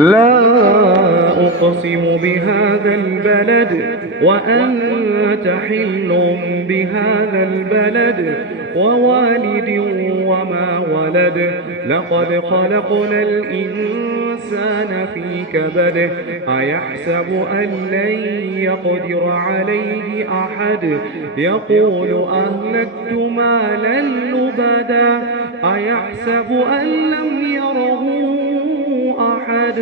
لا أقسم بهذا البلد وأنت حل بهذا البلد ووالد وما ولد لقد خلقنا الإنسان في كبد أيحسب أن لن يقدر عليه أحد يقول أهلكت مالا لبدا أيحسب أن لم يره أحد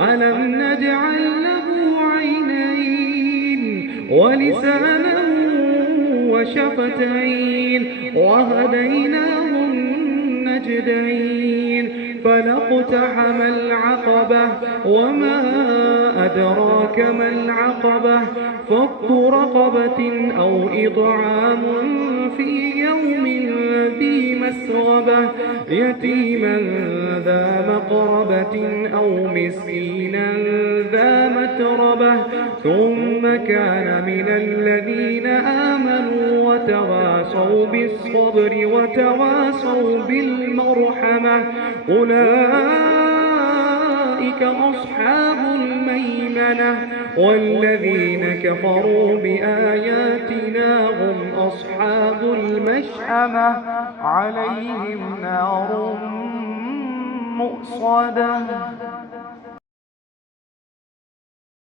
ألم نجعل له عينين ولسانا وشفتين وهديناه النجدين فلاقتحم العقبة وما أدراك ما العقبة فك رقبة أو إطعام في يوم ذي مسغبة يتيما ذا مقربة أو مسكينا ذا متربة ثم كان من الذين آمنوا وتواصوا بالصبر وتواصوا بالمرحمة أولئك أصحاب الميمنة والذين كفروا بآياتنا هم أصحاب المشأمة عليهم نار مؤصدة.